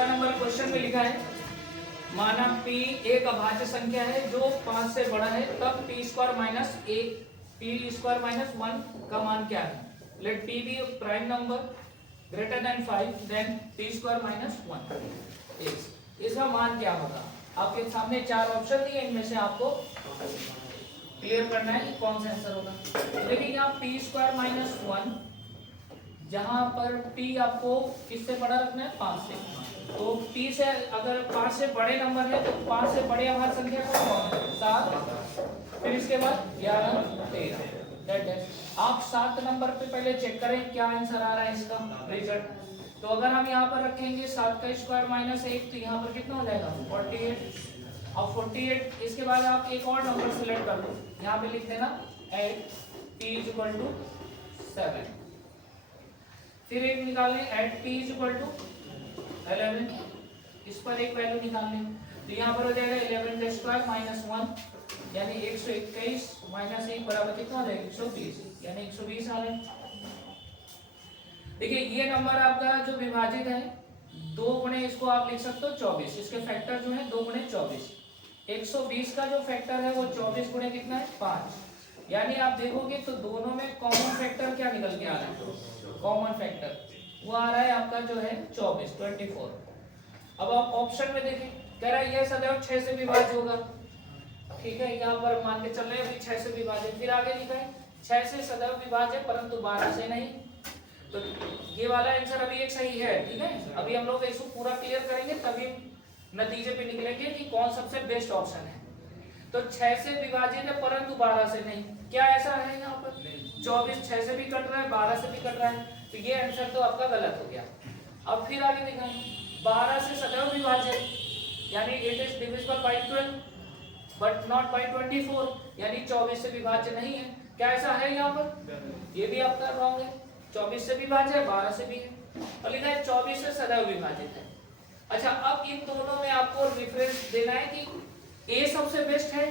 16 number question में लिखा है माना p एक अभाज्य संख्या है जो 5 से बड़ा है, तब p स्क्वायर माइनस 1 का मान क्या है? Let p be prime number greater than 5 then p square minus 1 इसका मान क्या होगा? आपके सामने चार ऑप्शन दिए, इनमें से आपको क्लियर करना है कि कौन सा आंसर होगा। देखिए यहाँ p स्क्वायर माइनस 1, जहां पर p आपको किससे बड़ा रखना है? 5 से। तो p से अगर 5 से बड़े नंबर है तो 5 से बड़े अभाज्य संख्या कौन है? 7, फिर इसके बाद 11, 13। दैट इज आप 7 नंबर पे पहले चेक करें क्या आंसर आ रहा है इसका रिजल्ट। तो अगर हम यहाँ पर रखेंगे 7 का स्क्वायर माइनस 1 तो यहाँ पर कितना हो जाएगा? 48। अब 48 इसके बाद आप एक और नंबर सिलेक्ट कर लो, यहाँ पे लिख देना एट p इक्वल टू 7। फिर एक निकालें एट p इक्वल टू 11, इस पर एक वैल्यू निकालने, तो यहाँ पर हो जाएगा 11 का स्क्वायर माइनस 1 यानी 121 माइनस 1 बराबर कितना हो जाएगा? 120, यानी 120 आ रहे हैं। देखिए ये नंबर आपका जो विभाजित है 2 गुणे इसको आप लिख सकते हो 24, इसके फैक्टर जो है 2 गुणे 24। 120 का जो फैक्टर है वो 24 गुणे कितना है? 5। यानी आप देखोगे तो दोनों में कॉमन फैक्टर क्या निकल के आ रहा है? कॉमन फैक्टर वो आ रहा है आपका जो है 24। अब आप ऑप्शन में देखें, कह रहा है यह सदैव 6 से विभाज्य होगा। ठीक है, यहाँ पर मान के चल रहे हैं 6 से विभाज्य। फिर आगे लिखा है 6 से सदैव विभाज्य परंतु 12 से नहीं। तो ये वाला आंसर अभी एक सही है। ठीक है, अभी हम लोग इसको पूरा क्लियर करेंगे तभी नतीजे पे निकलेंगे कि कौन सबसे बेस्ट ऑप्शन है। तो 6 से विभाजित है परंतु 12 से नहीं, क्या ऐसा है यहाँ पर? 24 6 से भी कट रहा है, 12 से भी कट रहा है, तो ये आंसर तो आपका गलत हो गया। अब फिर आगे दिखाएं 12 से सदैव विभाजित यानी it is divisible by 12 but not by 24, यानी 24 से विभाज्य नहीं है। क्या ऐसा है यहाँ पर? ये भी आपका रॉन्ग है। 24 से विभाज्य है, 12 से भी है, और लिखा है 24 से सदैव विभाजित है। अच्छा, अब इन दोनों में आपको रेफरेंस देना है कि ए सबसे बेस्ट है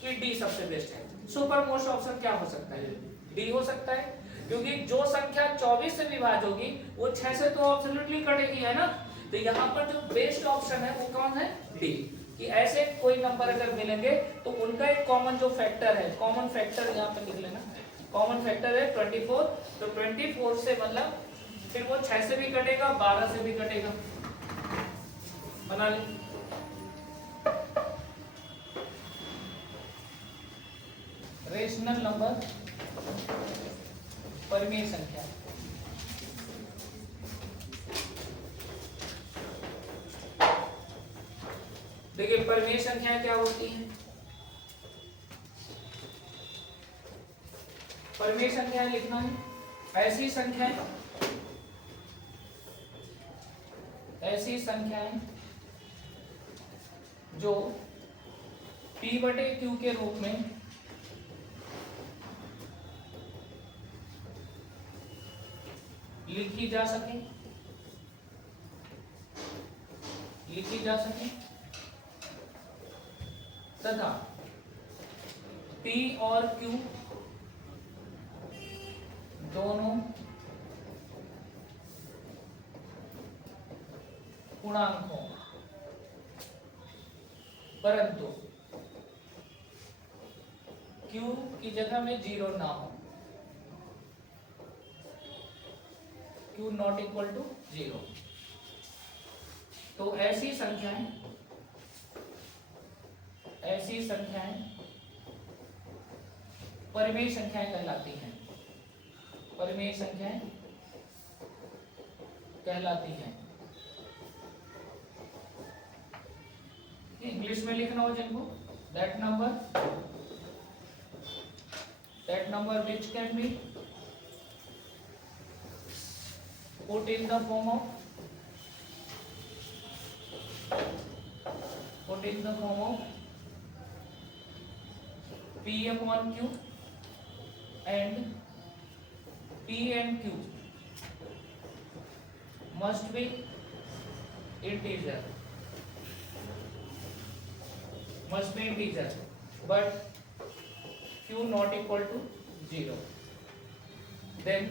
कि डी सबसे बेस्ट है। सुपर मोस्ट ऑप्शन क्या हो सकता है? डी हो सकता है, क्योंकि जो संख्या 24 से विभाज्य होगी वो 6 से तो एब्सोल्युटली कटेगी, है ना। तो यहाँ पर जो बेस्ट ऑप्शन है वो कौन है? डी। कि ऐसे कोई नंबर अगर मिलेंगे तो उनका एक कॉमन जो फैक्टर है, कॉमन फैक्टर यहाँ पर लिख लेना, कॉमन फैक्टर है 24। तो 24 से मतलब फिर वो 6 से भी कटेगा, 12 से भी कटेगा। बना ले। रेशनल नंबर परिमेय संख्या। देखिए परिमेय संख्या क्या होती है? परिमेय संख्या लिखना है ऐसी संख्याएं जो p बटे q के रूप में लिखी जा सके तथा p और q दोनों पूर्णांक हो, परंतु q की जगह में 0 ना हो, q नॉट इक्वल टू 0। तो ऐसी संख्याएं परिमेय संख्याएं कहलाती हैं। परिमेय संख्याएं कहलाती हैं। इंग्लिश में लिखना हो जिनको, that number which can be put in the form of p upon q and p and q must be integer, but q not equal to 0, then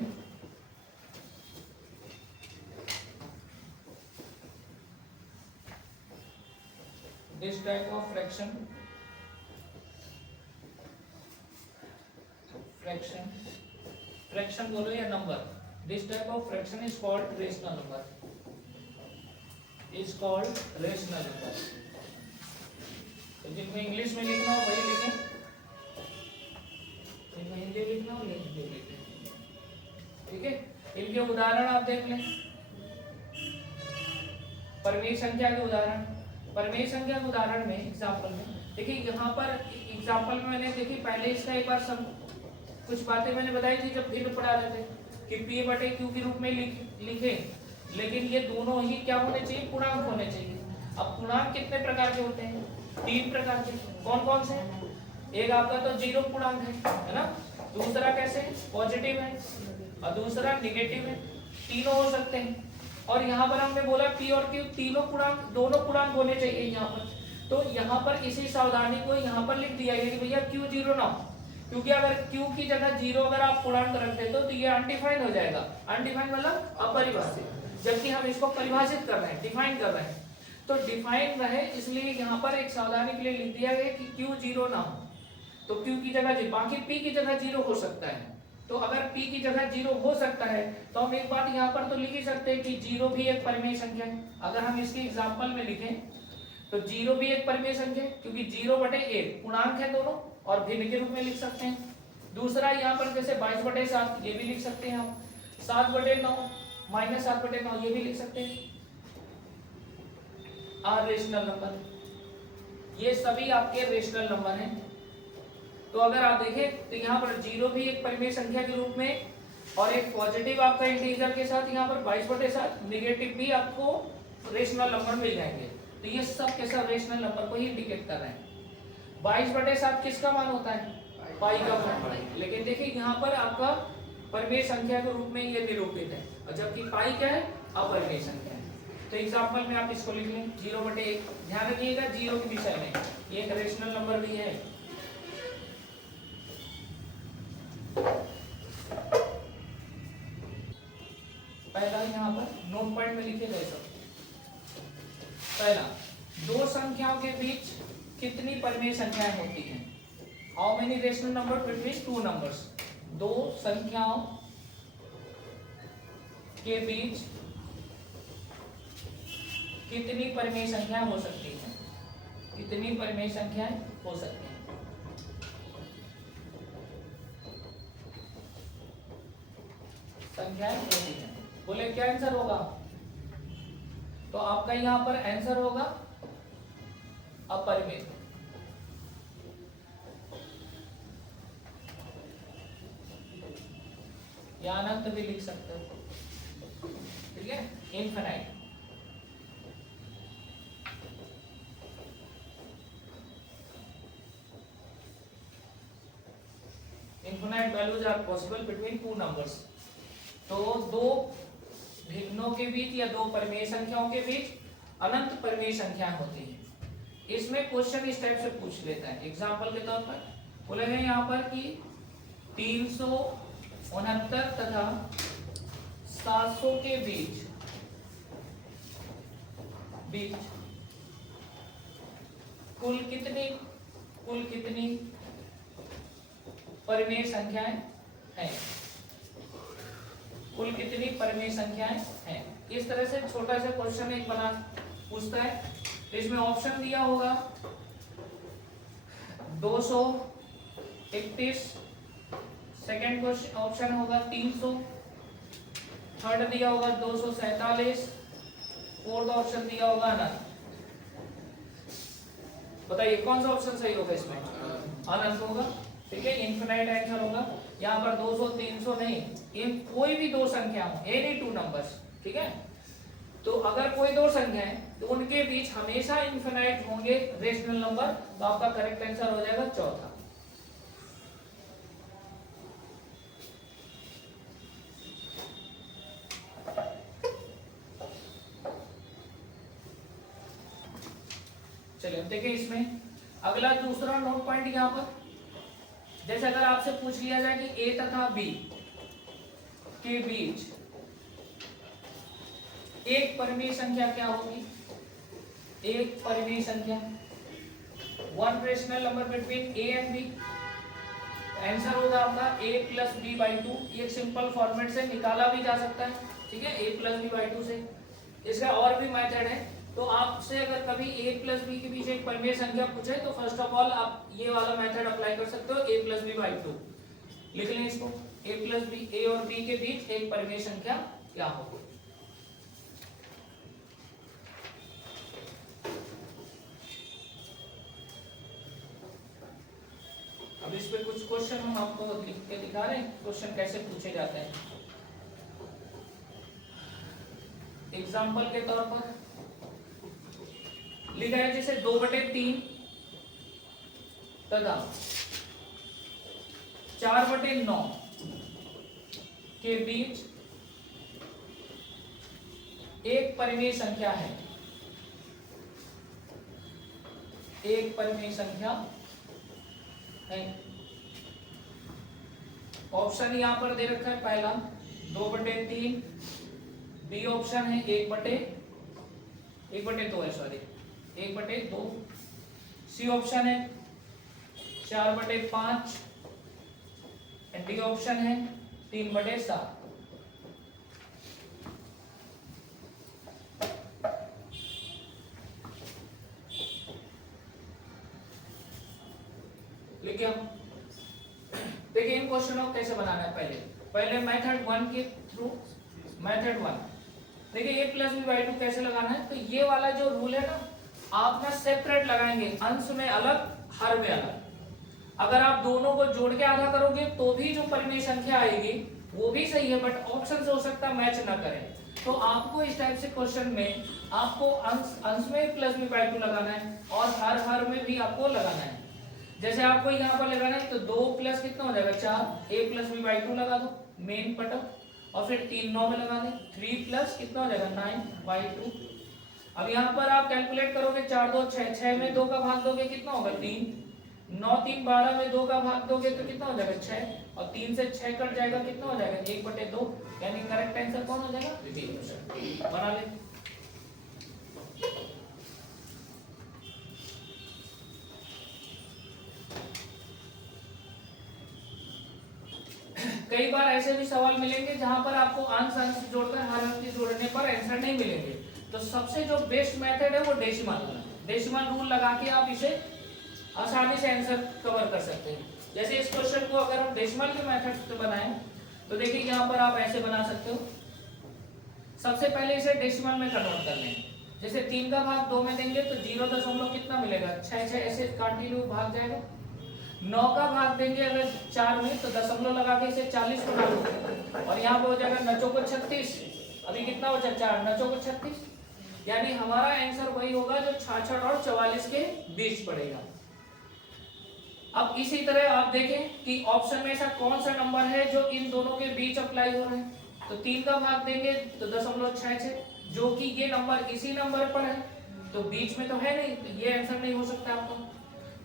this type of fraction fraction बोलो या number, this type of fraction is called rational number, is called rational number. तो जिनको English में लिखना हो वही लिखें, जिनको हिंदी लिखना हो हिंदी लिखें, ठीक है। इनके उदाहरण आप देख लें। परिमेय संख्या के उदाहरण, परिमेय संख्या के उदाहरण में एग्जांपल में देखिए, यहाँ पर एग्जांपल में मैंने देखी पहले इसका एक बार कुछ बातें मैंने बताई थी जब भिन्न पढ़ा रहे थे कि P बटे Q के रूप में लिखे, लेकिन ये दोनों ही क्या होने चाहिए, पूर्णांक होने चाहिए। अब पूर्णांक कितने प्रकार के होते हैं, 3 प्रकार के। कौन कौन से? एक आपका तो जीरो पूर्णांक है ना, दूसरा कैसे पॉजिटिव है, और दूसरा निगेटिव है, तीनों हो सकते हैं। और यहाँ पर हमने बोला P और Q तीनों पूर्णांक, दोनों पूर्णांक होने चाहिए यहाँ पर। तो यहाँ पर इसी सावधानी को यहाँ पर लिख दिया है कि भैया Q जीरो ना हो, क्योंकि अगर Q की जगह जीरो अगर आप पूर्णांक रख देते हो तो ये अनडिफाइंड हो जाएगा। अनडिफाइंड मतलब अपरिभाषित, जबकि हम इसको परिभाषित कर रहे हैं, डिफाइन कर रहे हैं। तो डिफाइन रहे इसलिए यहाँ पर एक सावधानी के लिए लिख दिया गया कि Q जीरो ना हो, तो Q की जगह जीरो, बाकी P की जगह जीरो हो सकता है। तो अगर P की जगह जीरो हो सकता है तो हम एक बात यहाँ पर तो लिख ही सकते हैं कि जीरो भी एक परिमेय संख्या है। अगर हम इसके एग्जाम्पल में लिखें तो जीरो भी एक परिमेय संख्या है, क्योंकि 0/1 पूर्णांक है दोनों, और भिन्न के रूप में लिख सकते हैं। दूसरा यहाँ पर जैसे 22/7 ये भी लिख सकते हैं हम, 7/9 -7/9 ये भी लिख सकते हैं। आर रेशनल नंबर, ये सभी आपके रेशनल नंबर हैं। तो अगर आप देखें तो यहाँ पर जीरो भी एक परिमेय संख्या के रूप में, और एक पॉजिटिव आपका इंटीजर के साथ यहाँ पर 22/7, निगेटिव भी आपको रेशनल नंबर मिल जाएंगे। तो ये सब के सब रेशनल नंबर को ही इंडिकेट कर रहे हैं। 22/7 किसका मान होता है, पाई का मान, लेकिन देखिए यहाँ पर आपका परिमेय संख्या के रूप में ये निरूपित है, और जबकि पाई क्या है, अपरिमेय संख्या है। तो एग्जांपल में आप इसको लिख लें 0/1। ध्यान रखिएगा जीरो के विषय में, ये एक रेशनल नंबर भी है। पहला यहाँ पर नोट पॉइंट में लिखे गए सब। पहला, दो संख्याओं के बीच कितनी परिमेय संख्याएं होती हैं? How many rational number between two numbers? दो संख्याओं के बीच कितनी परिमेय संख्याएं हो सकती हैं? कितनी परिमेय संख्याएं हो सकती हैं? संख्याएं होती हैं। बोले क्या आंसर होगा? तो आपका यहाँ पर आंसर होगा अपरिमेय। या अनंत भी लिख सकते हो, ठीक है, infinite. Infinite values are possible between two numbers. तो दो भिन्नों के बीच या दो परिमेय संख्याओं के बीच अनंत परिमेय संख्याएं होती हैं। इसमें क्वेश्चन इस टाइप से पूछ लेता है, एग्जांपल के तौर पर बोले हैं यहाँ पर कि 369 तथा 700 के बीच कुल कितनी परिमेय संख्याएं हैं? कुल कितनी परिमेय संख्याएं हैं? इस तरह से छोटा सा क्वेश्चन एक बना पूछता है। तो इसमें ऑप्शन दिया होगा 231, सेकंड क्वेश्चन ऑप्शन होगा 300, थर्ड दिया होगा 247, फोर्थ ऑप्शन दिया होगा अनंत। बताइए कौन सा ऑप्शन सही होगा इसमें? अनंत होगा, ठीक है, इनफिनाइट आंसर होगा। यहाँ पर 200 300 नहीं, इन कोई भी दो संख्या हो, एनी टू नंबर्स, ठीक है। तो अगर कोई दो संख्या है तो उनके बीच हमेशा इनफिनाइट होंगे रेशनल नंबर, तो आपका करेक्ट आंसर हो जाएगा चौथा। चलिए अब देखिए इसमें अगला दूसरा नोट पॉइंट यहाँ पर, जैसे अगर आपसे पूछ लिया जाए कि ए तथा बी के बीच एक परिमेय संख्या क्या होगी? एक परिमेय संख्या one rational number between a and b. Answer होगा आपका a plus b by two. ये सिंपल फॉर्मेट से निकाला भी जा सकता है, ठीक है, a plus b by two से। इसका और भी मेथड है। तो आपसे अगर कभी a प्लस बी के पीछे एक परिमेय संख्या पूछे तो फर्स्ट ऑफ ऑल आप ये वाला मेथड अप्लाई कर सकते हो, a plus b by two. लिख लें इसको, a प्लस बी, a और b के बीच एक परिमेय संख्या क्या होगी। अब इस पे कुछ क्वेश्चन हम आपको लिख के दिखा रहे हैं, क्वेश्चन कैसे पूछे जाते हैं। एग्जाम्पल के तौर पर लिखा है जैसे 2/3 तथा 4/9 के बीच एक परिमेय संख्या है। एक परिमेय संख्या है। ऑप्शन यहां पर दे रखा है, पहला 2/3, बी ऑप्शन है 1/2 है, सॉरी 1/2, सी ऑप्शन है 4/5 एंड डी ऑप्शन है 3/7। लिखिए देखिए इन क्वेश्चनों को कैसे बनाना है। पहले मेथड 1 के थ्रू, मेथड 1 देखिए a plus b by two कैसे लगाना है। तो ये वाला जो रूल है ना, आप ना सेपरेट लगाएंगे, अंश में अलग हर में अलग। अगर आप दोनों को जोड़ के आधा करोगे तो भी जो परिमेय संख्या आएगी वो भी सही है, बट ऑप्शन से हो सकता है मैच ना करें। तो आपको इस टाइप से क्वेश्चन में आपको अंश में प्लस बी बाई टू लगाना है और हर में भी आपको लगाना है। जैसे आपको यहाँ पर लगाना है तो 2 प्लस कितना हो जाएगा 4, a plus b by two लगा दो मेन पटक, और फिर 3 9 में लगा दें, 3 प्लस कितना हो जाएगा 9 बाई टू। अब यहाँ पर आप कैलकुलेट करोगे 4 2 6, 6 में 2 का भाग दोगे कितना होगा 3, 9 3 12 में 2 का भाग दोगे तो कितना हो जाएगा 6, और 3 से 6 कट जाएगा कितना हो जाएगा 1/2, यानी करेक्ट आंसर कौन हो जाएगा बी। बना ले। कई बार ऐसे भी सवाल मिलेंगे जहां पर आपको अंश अंश जोड़कर हर अंश जोड़ने पर आंसर नहीं मिलेंगे। तो सबसे जो बेस्ट मेथड है वो डेसिमल रूल लगा के आप इसे आसानी से आंसर कवर कर सकते हैं। जैसे इस क्वेश्चन को अगर हम डेसिमल के मेथड से बनाएं तो देखिए यहाँ पर आप ऐसे बना सकते हो। सबसे पहले इसे डेसिमल में कन्वर्ट कर लें। जैसे 3 का भाग 2 में देंगे तो 0 कितना मिलेगा 6 6, ऐसे कंटिन्यू भाग जाएगा। 9 का भाग देंगे अगर 4 में तो दशमलव लगा के इसे 40 को डाल दो, और यहाँ पे हो जाएगा 9 चौको 36। अभी कितना बचा 4, 9 चौको 36, यानी हमारा आंसर वही होगा जो 66 और 44 के बीच पड़ेगा। अब इसी तरह आप देखें कि ऑप्शन में ऐसा कौन सा नंबर है जो इन दोनों के बीच अप्लाई हो रहा है। तो 3 का भाग देंगे तो 0.66, जो कि ये नंबर इसी नंबर पर है, तो बीच में तो है नहीं, तो ये आंसर नहीं हो सकता आपका।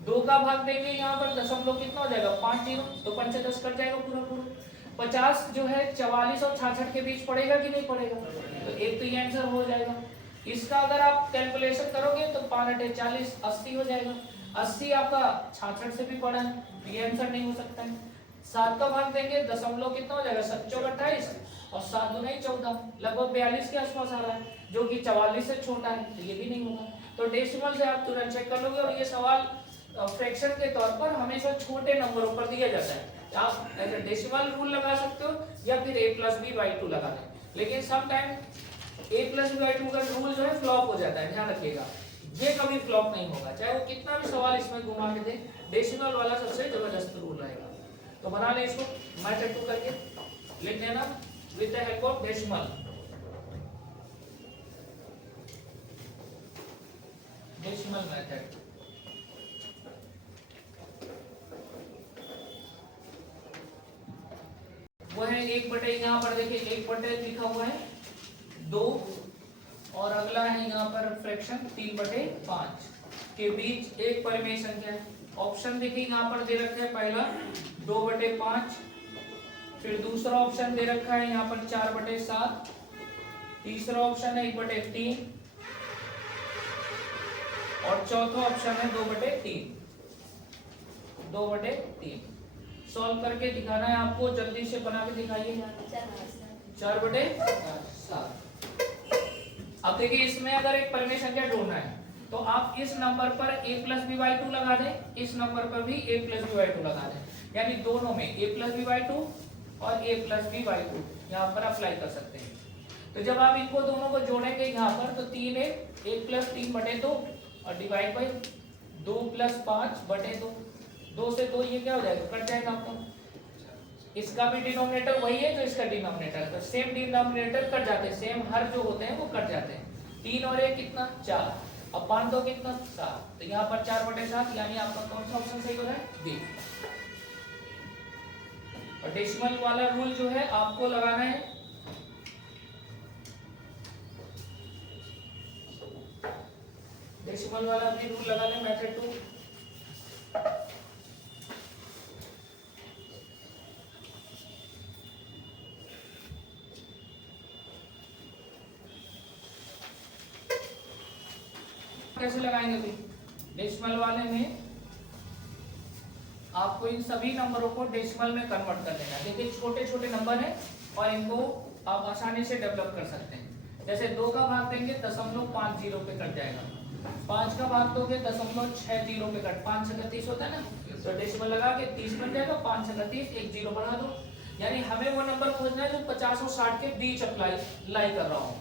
2 का भाग देंगे यहाँ पर दशमलव कितना हो जाएगा 50, तो 5 से 10 कट जाएगा पूरा। 50 जो है 44 और 66 के बीच पड़ेगा कि नहीं पड़ेगा, तो एक तो ये आंसर हो जाएगा। इसका अगर आप कैलकुलेशन करोगे तो 5 8 40 80 हो जाएगा। 80 आपका 66 से भी बड़ा है, तो ये आंसर नहीं हो सकता है। 7 का भाग देंगे दशमलव कितना हो जाएगा 7 चौक 28 और 7 2 नहीं 14, लगभग 42 के आसपास आ रहा है, जो कि 44 से छोटा है, तो ये भी नहीं होगा। तो डेसिमल से आप तुरंत चेक कर लोगे। और ये सवाल फ्रैक्शन के तौर पर हमेशा छोटे नंबरों पर दिया जाता है। आप ऐसे डेसिमल रूल लगा सकते हो या फिर a plus b by two लगा दें, लेकिन some time a plus b by two का रूल जो है फ्लॉप हो जाता है, ध्यान रखिएगा। ये कभी फ्लॉप नहीं होगा, चाहे वो कितना भी सवाल इसमें घुमा के दे, डेसिमल वाला सबसे जबरदस्त रूल रहेगा। तो बना ले इसको मेथड 2 करके, लिख लेना with the help of decimal. Decimal method वो है 1/, यहाँ पर देखिए 1/, लिखा हुआ है 2, और अगला है यहाँ पर फ्रैक्शन 3/5 के बीच एक परिमेय संख्या है। ऑप्शन देखिए यहाँ पर दे रखा है, पहला 2/5, फिर दूसरा ऑप्शन दे रखा है यहाँ पर 4/7, तीसरा ऑप्शन है 1/3 और चौथा ऑप्शन है 2/3। 2/3। सॉल्व करके दिखाना है आपको, जल्दी से बना के दिखाइए। 4/7। अब देखिए इसमें अगर एक परिमेय संख्या ढूंढना है तो आप इस नंबर पर a + b/2 लगा दें, इस नंबर पर भी a + b/2 लगा दें, यानी दोनों में a + b/2 और a + b/2 यहाँ पर अप्लाई कर सकते हैं। तो जब आप इनको दोनों को जोड़ेंगे यहाँ पर तो 3 1 + 3/2 और डिवाइड बाई 2 + 5/2। 2 से 2 ये क्या हो जाएगा, कट जाएगा आपका। इसका भी डिनोमिनेटर वही है जो इसका डिनोमिनेटर, तो सेम डिनोमिनेटर कट जाते हैं, सेम हर जो होते हैं वो कट जाते हैं। 3 और 1 कितना 4, अब 5 2 कितना 7, तो यहाँ पर 4/7, यानी आपका कौन सा ऑप्शन सही हो रहा है, बी। और डेसिमल वाला रूल जो है आपको लगाना है, डेसिमल वाला भी रूल लगा लें, मेथड 2। कैसे लगाएंगे भाई, डेसिमल वाले में आपको इन सभी नंबरों को डेसिमल में कन्वर्ट कर देना। देखिए छोटे छोटे नंबर हैं और इनको आप आसानी से डेवलप कर सकते हैं। जैसे 2 का भाग देंगे 0.50 पे कट जाएगा, 5 का भाग दोगे 0.60 पे कट, 5 से 30 होता है ना, तो डेसिमल लगा के 30 बन जाएगा, 5 से 30 एक जीरो बढ़ा दो, यानी हमें वो नंबर खोजना है जो 50 और 60 के बीच लाई कर रहा हूँ।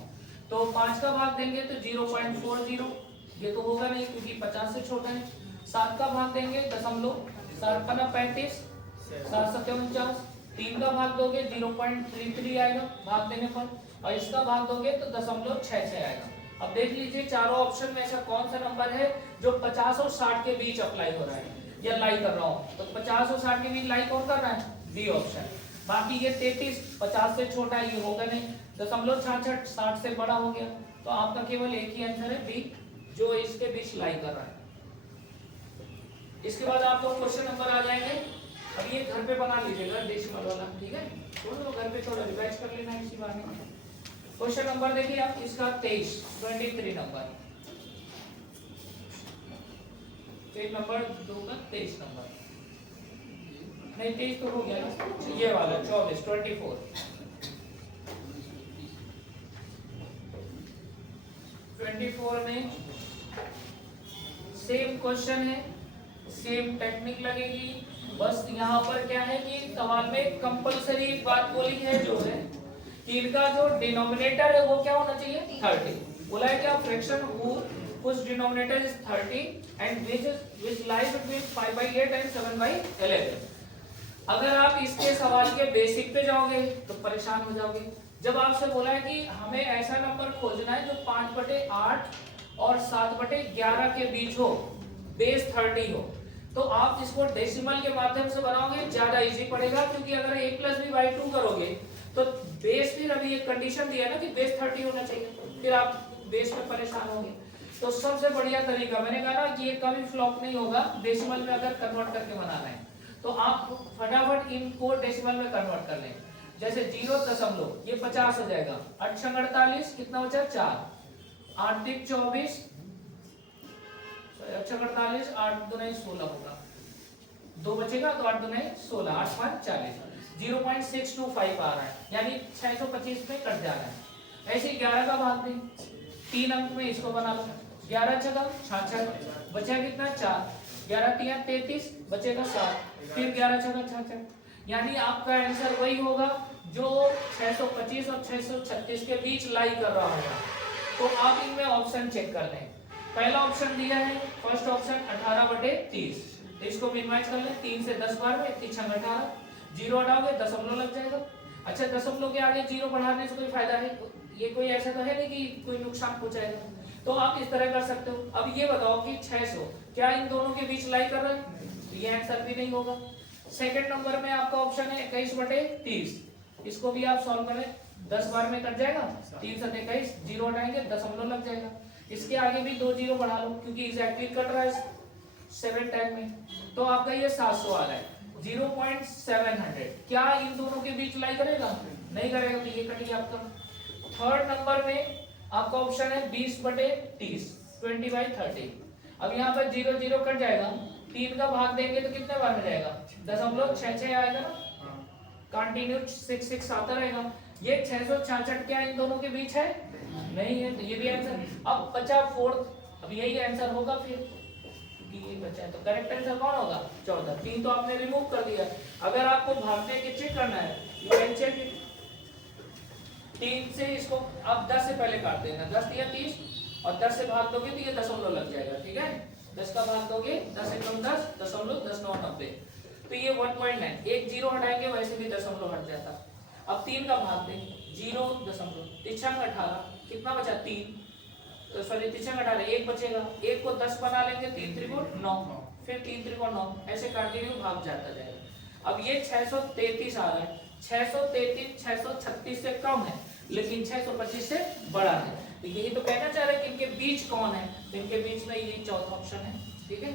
तो 5 का भाग देंगे तो 0.40, ये तो होगा नहीं क्योंकि 50 से छोटा है। 7 का भाग देंगे 0.35, 7 7 49। 3 का भाग दोगे 0.33 आएगा भाग देने पर, और इसका भाग दोगे तो 0.66 आएगा। अब देख लीजिए चारों ऑप्शन में ऐसा कौन सा नंबर है जो 50 और 60 के बीच अप्लाई हो रहा है या लाई कर रहा हूँ, तो 50 और 60 के बीच लाई कौन कर रहा है, बी ऑप्शन। बाकी ये 33 50 से छोटा है, ये होगा नहीं, 0.66 60 से बड़ा हो गया, तो आपका केवल एक ही आंसर है बी, जो इसके बीच लाई कर रहा है। इसके बाद आपको क्वेश्चन नंबर आ जाएंगे, अब ये घर पे बना लीजिएगा डेसिमल वाला, ठीक है, तो घर पे थोड़ा रिवाइज कर लेना इसी बारे में। क्वेश्चन नंबर देखिए आप इसका 23 नंबर, पेज नंबर 2 का 23 नंबर, नहीं 23 तो हो गया ना, ये वाला 24 में सेम क्वेश्चन है, सेम टेक्निक लगेगी, बस यहाँ पर क्या है कि सवाल में कंपलसरी बात बोली है जो है कि इनका जो डिनोमिनेटर है वो क्या होना चाहिए 30। बोला है क्या, fraction whose denominator is 30 and which lies between 5/8 and 7/11। अगर आप इसके सवाल के बेसिक पे जाओगे तो परेशान हो जाओगे। जब आपसे बोला है कि हमें ऐसा नंबर खोजना है जो 5/8 और 7/11 के बीच हो, बेस 30 हो, तो आप इसको डेसिमल के माध्यम से बनाओगे ज्यादा इजी पड़ेगा, क्योंकि अगर a + b/2 करोगे तो बेस, फिर अभी एक कंडीशन दिया ना कि बेस 30 होना चाहिए, फिर आप बेस में परेशान होंगे। तो सबसे बढ़िया तरीका मैंने कहा ना कि ये कभी फ्लॉप नहीं होगा, डेसिमल में अगर कन्वर्ट करके बनाना है तो आप फटाफट इनको डेसिमल में कन्वर्ट कर लें। जैसे 0 ये 50 हो जाएगा, 8 48 कितना बचा 4, 8 3 24, 8 48 8 2 16 होगा, 2 बचेगा तो 8 2 16, 8 5 40, 0.625 आ रहा है, यानी 625 में कट जा रहा है। ऐसे 11 का भाग दें, 3 अंक में इसको बना लो, 11 छका 66, बचा कितना 4, 11 3 33, बचेगा 7, फिर 11 छका 66, यानी आपका आंसर वही होगा जो 625 और 636 के बीच लाई कर रहा होगा। तो आप इनमें ऑप्शन चेक कर लें। पहला ऑप्शन दिया है, फर्स्ट ऑप्शन 18/30, तो इसको मिनिमाइज कर लें, 3 से 10 बार में 3 6 18, 0 हटाओगे दशमलव लग जाएगा। अच्छा, दशमलव के आगे 0 बढ़ाने से कोई फायदा है, ये कोई ऐसा तो है नहीं कि कोई नुकसान पहुंचाएगा, तो आप इस तरह कर सकते हो। अब ये बताओ कि 600 क्या इन दोनों के बीच लाई कर रहा है, ये आंसर भी नहीं होगा। सेकंड नंबर में आपका ऑप्शन है 21/30, इसको भी आप सॉल्व करें, 10 बार में कट जाएगा, 3 से 21, 0 हटाएंगे दशमलव लग जाएगा, इसके आगे भी 2 0 बढ़ा लो क्योंकि एग्जैक्टली कट रहा है 7 टाइम में, तो आपका ये 700 आ रहा है। 0.700 क्या इन दोनों के बीच लाई करेगा, नहीं करेगा, तो ये कट गया आपका। थर्ड नंबर में आपका ऑप्शन है 20/30, 20/30। अब यहाँ पर 0 0 कट जाएगा, 3 का भाग देंगे तो कितने बार में जाएगा? 0.66 आएगा ना, कंटिन्यू 6 आता रहेगा। ये 666 क्या इन दोनों के बीच है? नहीं है, तो ये भी आंसर। अब बचा फोर्थ, अब यही आंसर होगा फिर, क्योंकि ये बचा है, तो करेक्ट आंसर कौन होगा? 14। 3 तो आपने रिमूव कर दिया। अगर आपको भागने के चेक करना है, यू कैन चेक इट। 3 से इसको आप 10 से पहले काट देना, 10 या 30, और 10 से भाग दोगे तो ये दशमलव लग जाएगा, ठीक है? 10 का भाग दोगे, 10 एकम 10, दशमलव 10 9 90, तो ये 1.9, एक जीरो हटाएंगे वैसे भी दशमलव हट जाता। अब 3 का भाग दें, 0 दशमलव 18, कितना बचा? 3, सॉरी 18, एक बचेगा, एक को 10 बना लेंगे, 3 त्रिकोण 9, फिर 3 त्रिकोण 9, ऐसे कंटिन्यू भाग जाता जाएगा। अब ये 633 आ रहा है, 633 636 से कम है, लेकिन 625 से बड़ा है, तो यही तो कहना चाह रहे हैं कि इनके बीच कौन है, तो इनके बीच में यही चौथा ऑप्शन है, ठीक है।